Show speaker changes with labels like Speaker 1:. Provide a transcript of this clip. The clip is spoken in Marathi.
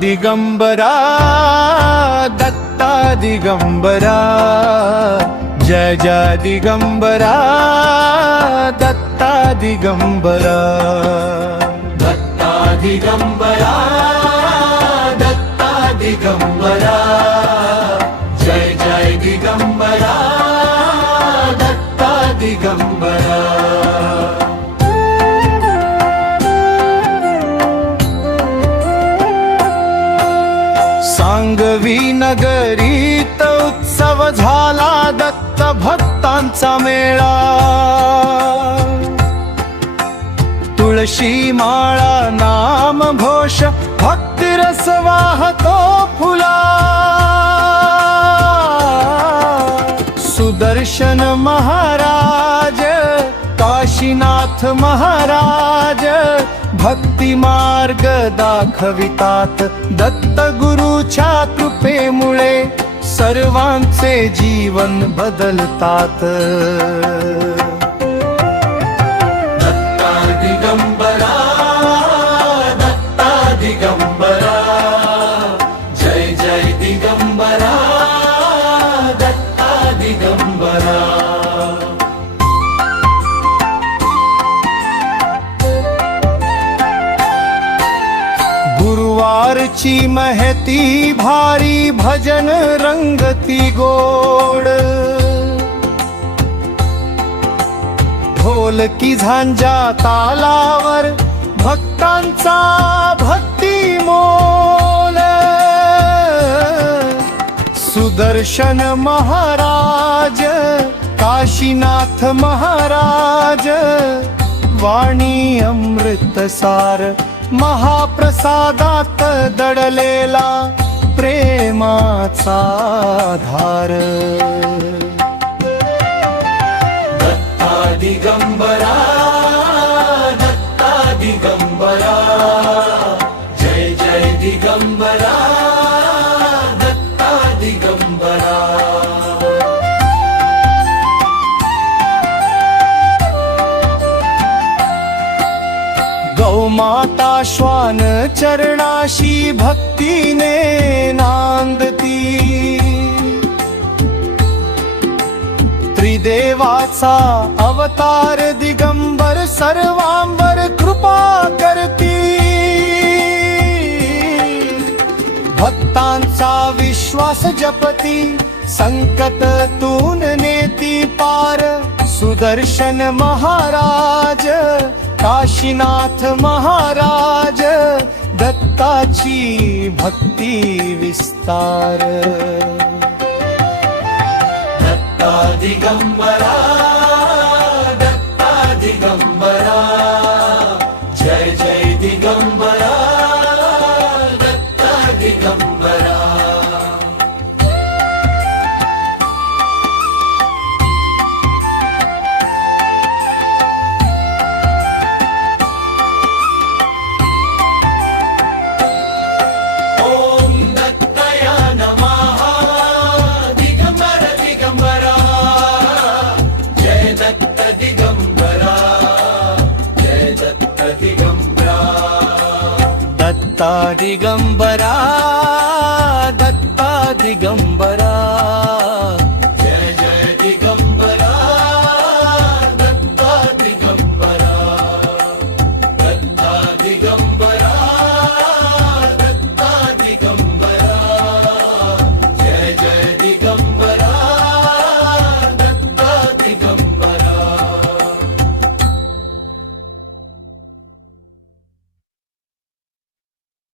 Speaker 1: दिगंबरा दत्ता दिगंबरा जय जय दिगंबरा दत्ता दिगंबरा। दत्ता दिगंबरा दत्ता दिगंबरा जय जय दिगंबरा दत्ता दिगंबरा। सांगवी नगरीत उत्सव झाला दत्त भक्तांचा मेळा. तुळशी माळा नाम घोष भक्तिरस वाहतो फुला. सुदर्शन महाराज काशीनाथ महाराज भक्ती मार्ग दाखवितात दत्त गुरु तुझ्या कृपेमुळे सर्वांचे जीवन बदलतात. गुरुवारची महती भारी भजन रंगती गोड. ढोलकी झांजा तालावर भक्तांचा भक्ती मोल. सुदर्शन महाराज काशीनाथ महाराज वाणी अमृतसार. महाप्रसादात दडलेला प्रेमाचा धार. दत्ता दिगंबरा गौमाता श्वान चरणाशी भक्तीने नांदती. त्रिदेवाचा अवतार दिगंबर सर्वांवर कृपा करती. भक्तांचा विश्वास जपती संकट तून नेती पार. सुदर्शन महाराज काशीनाथ महाराज दत्ताची भक्ती विस्तार। दत्ता दिगंबरा తాడిగంబరా